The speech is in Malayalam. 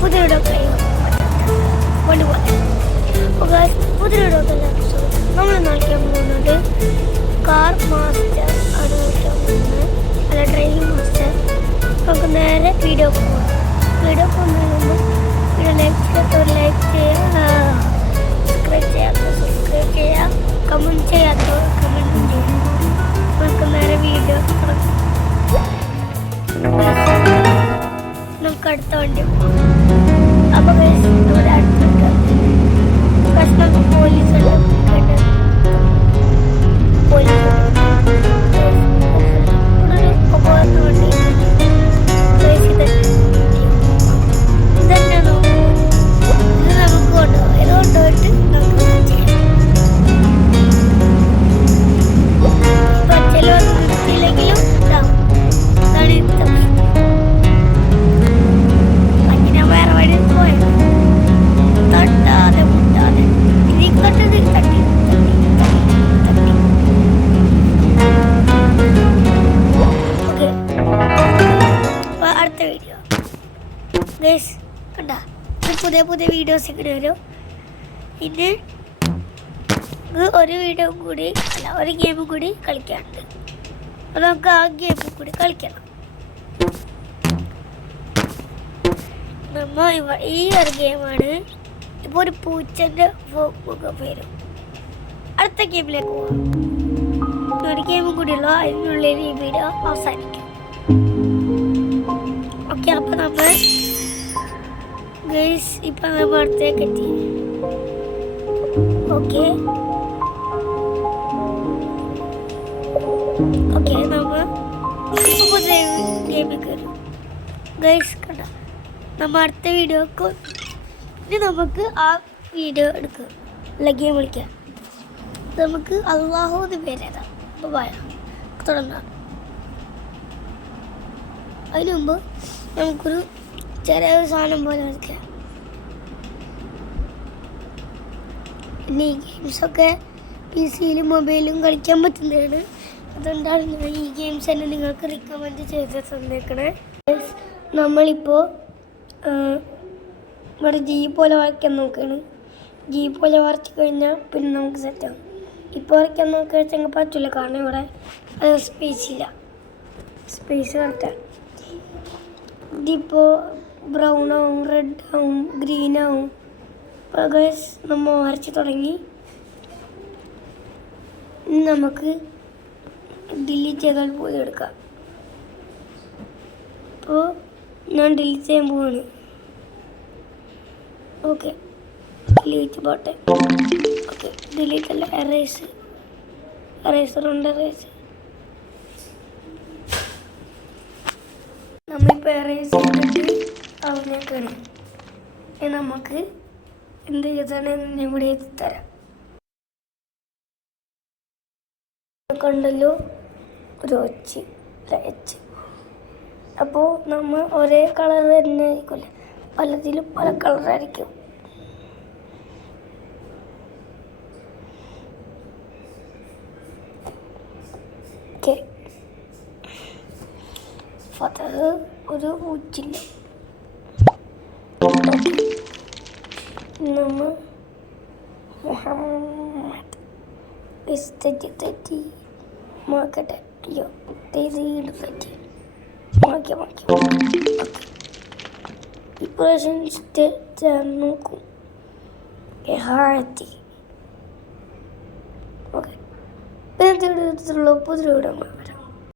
പുതിയ വീഡിയോ പുതിയ വീഡിയോ നമ്മൾ നോക്കാൻ പോകുന്നത് കാർ മാസ്റ്റർ ആണ് നോക്കാൻ പോകുന്നത്, അല്ല ഡ്രൈവിംഗ് മാസ്റ്റർ. നമുക്ക് നേരെ വീഡിയോ പോകാം. വീഡിയോ പോകുമ്പോൾ വീഡിയോ ലൈക്ക് ചെയ്യുക, സബ്സ്ക്രൈബ് ചെയ്യുക, കമൻറ്റ് ചെയ്യാത്തവർ കമൻറ്റ് ചെയ്യുക. നമുക്ക് നേരെ വീഡിയോ നമുക്ക് അടുത്ത വണ്ടി പോകാം. അപ്പോൾ നമ്മുടെ അടുത്ത കസ്റ്റമർ പോലീസ് കണ്ട പുതിയ വീഡിയോസ് ഇങ്ങനെ വരും. ഇനി ഒരു വീഡിയോ കൂടി അല്ല ഒരു ഗെയിമും കൂടി കളിക്കാനുണ്ട്. അപ്പോൾ നമുക്ക് ആ ഗെയിമും കൂടി കളിക്കണം. ഈ ഒരു ഗെയിമാണ്. ഇപ്പോൾ ഒരു പൂച്ചൻ്റെ മുഖം വരും. അടുത്ത ഗെയിമിലേക്ക് പോകാം. ഒരു ഗെയിമും കൂടിയുള്ളൂ, അതിനുള്ളിൽ ഈ വീഡിയോ അവസാനിക്കും. ഓക്കെ, അപ്പോൾ നമ്മൾ ഇപ്പം നമ്മൾ അടുത്തേക്ക് എത്തി. ഓക്കെ നമ്മൾ ഇപ്പം പുതിയ ഗെയിമിൽ കയറും. കണ്ട നമ്മൾ അടുത്ത വീഡിയോക്ക് ഇനി നമുക്ക് ആ വീഡിയോ എടുക്കുക, അല്ല ഗെയിം വിളിക്കാം. നമുക്ക് അള്ളാഹുവിൻ്റെ പേരേതാ തുടങ്ങാം. അതിന് മുമ്പ് നമുക്കൊരു ചെറിയൊരു സാധനം പോലെ കളിക്കാം. പിന്നെ ഈ ഗെയിംസൊക്കെ PC-യിലും മൊബൈലിലും കളിക്കാൻ പറ്റുന്നതാണ്. അതുകൊണ്ടാണ് ഞാൻ ഈ ഗെയിംസ് തന്നെ നിങ്ങൾക്ക് റിക്കമെൻഡ് ചെയ്ത് തന്നേക്കണേ. നമ്മളിപ്പോൾ ഇവിടെ ജീപ്പ് പോലെ വരയ്ക്കാൻ നോക്കുകയാണ്. ജീപ്പ് പോലെ വരച്ച് കഴിഞ്ഞാൽ പിന്നെ നമുക്ക് സെറ്റാകും. ഇപ്പോൾ വരയ്ക്കാൻ നോക്കുക വെച്ചെങ്കിൽ പറ്റില്ല, കാരണം ഇവിടെ സ്പേസ് കറക്റ്റാണ്. ഇതിപ്പോൾ ബ്രൗൺ ആവും, റെഡ് ആവും, ഗ്രീൻ ആവും. അപ്പോൾ നമ്മൾ വരച്ച് തുടങ്ങി. നമുക്ക് ഡിലീറ്റ് ചെയ്താൽ പോയി എടുക്കാം. അപ്പോൾ ഞാൻ ഡിലീറ്റ് ചെയ്യാൻ പോവാണ്. Okay, delete button. Okay, delete അല്ല, എറേസറുണ്ട്. നമ്മളിപ്പോൾ എറേസ് ചെയ്തിട്ട് അവനേക്കാണ്. നമുക്ക് എന്ത് ചെയ്താണെന്ന് ഇവിടെ എത്തിത്തരാം. കണ്ടല്ലോ ഒരു എച്ച്. അപ്പോൾ നമ്മൾ ഒരേ കളർ തന്നെ ആയിരിക്കില്ല, പലതിലും പല കളറായിരിക്കും. ഓക്കെ, അത് ഒരു ഉച്ചില്ല. നമ്മൾ മുഹമ്മദ് തെറ്റി മാക്കട്ടെ. അയ്യോ, തെറ്റി മാക്കി. ഇപ്രാവശ്യം നോക്കും. ഓക്കെ, പിന്നെ പുതിയ വീഡിയോ